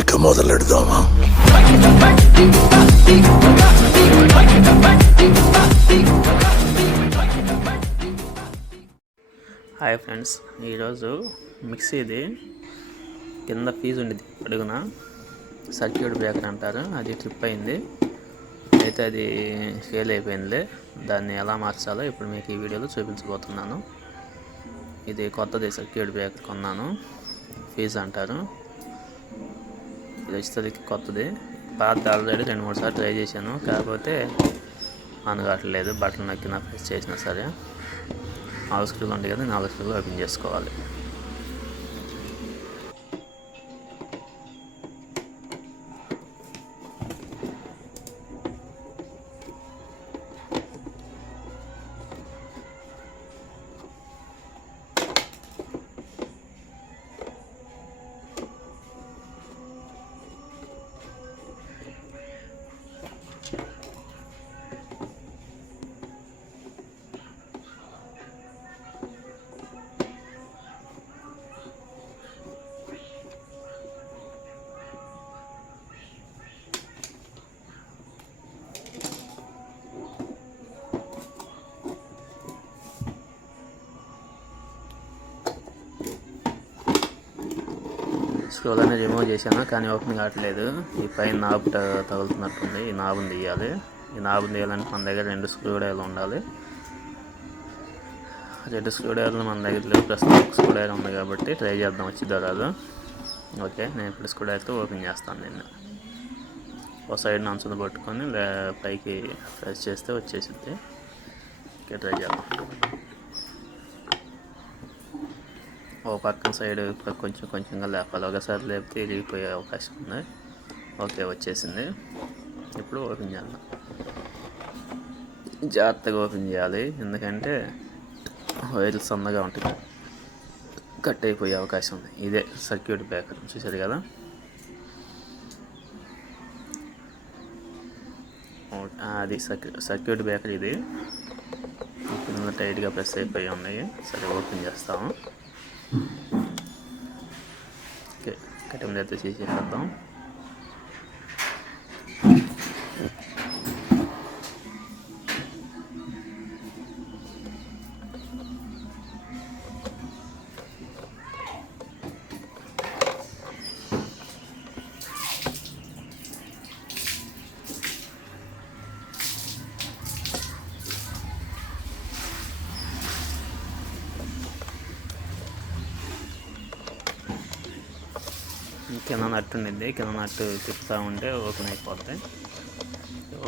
ఇక మొదలెడదామా? Hi friends, ఈరోజు మిక్సీది కింద ఫీజు ఉండేది అడుగున సర్క్యూట్ బ్రేకర్ అంటారు, అది ట్రిప్ అయింది. అయితే అది ఫెయిల్ అయిపోయింది. దాన్ని ఎలా మార్చాలో ఇప్పుడు మీకు ఈ వీడియోలో చూపించబోతున్నాను. ఇది కొత్తది సర్క్యూట్ బ్రేకర్ కొన్నాను, ఫీజు అంటారు. ఇది వచ్చేది కొత్తది. పాతది ఆల్రెడీ 2-3 సార్లు ట్రై చేశాను, కాకపోతే ఆన్ కావట్లేదు. బటన్ నొక్కినా ప్రెస్ చేసినా సరే 4 స్క్రూలు ఉంటాయి కదా, 4 స్క్రూలు ఓపెన్ చేసుకోవాలి. స్క్రూల్ అనేది రిమూవ్ చేశాను, కానీ ఓపెన్ కావట్లేదు. ఈ పైన నాబ్ తగులుతున్నట్టుంది. ఈ నాబుని తీయాలి. ఈ నాబుని తీయాలంటే మన దగ్గర 2 స్క్రూ డ్రైవర్లు ఉండాలి. 2 స్క్రూ డ్రైవర్లు మన దగ్గర లేవు. ప్రస్తుతం 1 స్క్రూ డ్రైవర్ ఉంది కాబట్టి ట్రై చేద్దాం, వచ్చిద్దో రాదు. ఓకే, నేను ఇప్పుడు స్క్రూ డ్రైవర్తో ఓపెన్ చేస్తాను. నేను ఒక సైడ్ అంచులు పట్టుకొని పైకి ప్రెస్ చేస్తే వచ్చేసింది. ఓకే, ట్రై చేద్దాం. ఓ పక్కన సైడ్ కొంచెంగా లేపాలి. ఒకసారి లేపితే ఇరిగిపోయే అవకాశం ఉంది. ఓకే, వచ్చేసింది. ఇప్పుడు ఓపెన్ చేద్దాం. జాగ్రత్తగా ఓపెన్ చేయాలి, ఎందుకంటే వైర్లు సన్నగా ఉంటుంది, కట్ అయిపోయే అవకాశం ఉంది. ఇదే సర్క్యూట్ బ్రేకర్, చూసారు కదా. అది సర్క్యూట్ బ్రేకర్. ఇది కింద టైట్గా ప్రెస్ అయిపోయి ఉన్నాయి. సరే, ఓపెన్ చేస్తాము. ఓకే, కటింగ్ అయితే చేసేద్దాం. కింద నట్టు ఉండిద్ది, కింద నట్టు తిప్పుతూ ఉంటే ఓపెన్ అయిపోద్ది.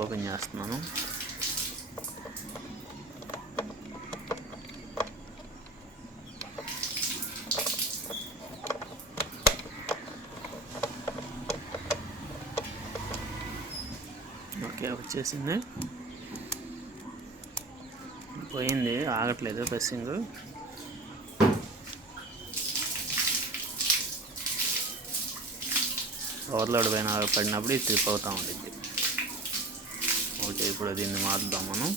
ఓపెన్ చేస్తున్నాను. ఓకే, వచ్చేసింది. పోయింది, ఆగట్లేదు ప్రెస్సింగ్. ఓవర్లోడ్ పైన పడినప్పుడు ఇది ట్రిప్ అవుతూ ఉంటుంది. ఓకే, ఇప్పుడు దీన్ని మార్చుదాం మనం.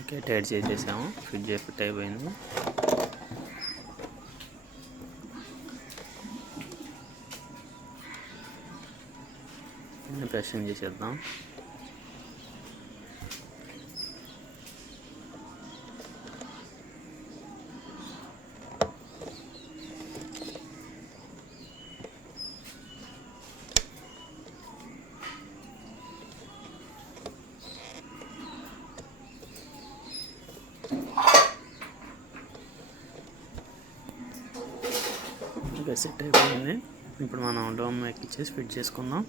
ఓకే, టైట్ చేసేసాము. ఫిట్ అయిపోయింది. ప్రెషింగ్ చేసేద్దాం. ఓకే, సెట్ అయిపోయింది. ఇప్పుడు మనం డోమ్ ఎక్కిచ్చేసి ఫిట్ చేసుకుందాం.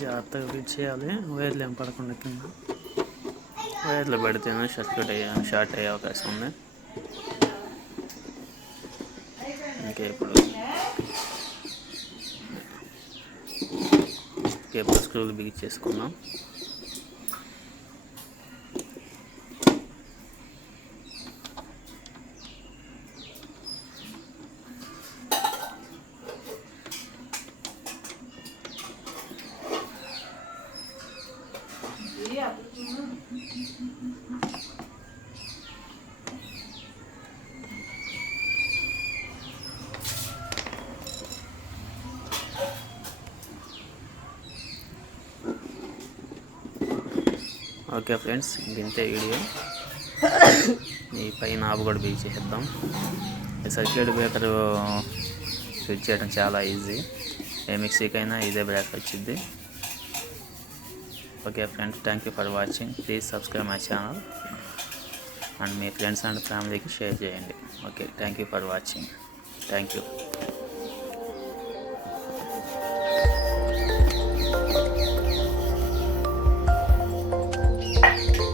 జాగ్రత్తగా ఫిట్ చేయాలి, వైర్లు ఏం పడకుండా. కింద వైర్లు పెడితేనే షార్ట్ అయ్యే అవకాశం ఉంది. ఇంకా ఇప్పుడు స్క్రూలు బిగించేసుకుందాం. ఓకే ఫ్రెండ్స్, ఇంతే వీడియో. ఈ పైన నాబ్ కూడా బిగ్ చేద్దాం. ఈ సర్క్యూట్ బ్రేకర్ ఫిట్ చేయడం చాలా ఈజీ. ఏ మిక్సీకైనా ఇదే బ్రేకర్ వచ్చింది. Okay friends, thank you for watching. Please subscribe my channel and me friends and ఫ్యామిలీకి షేర్ చేయండి. Okay, thank you for watching. Thank you.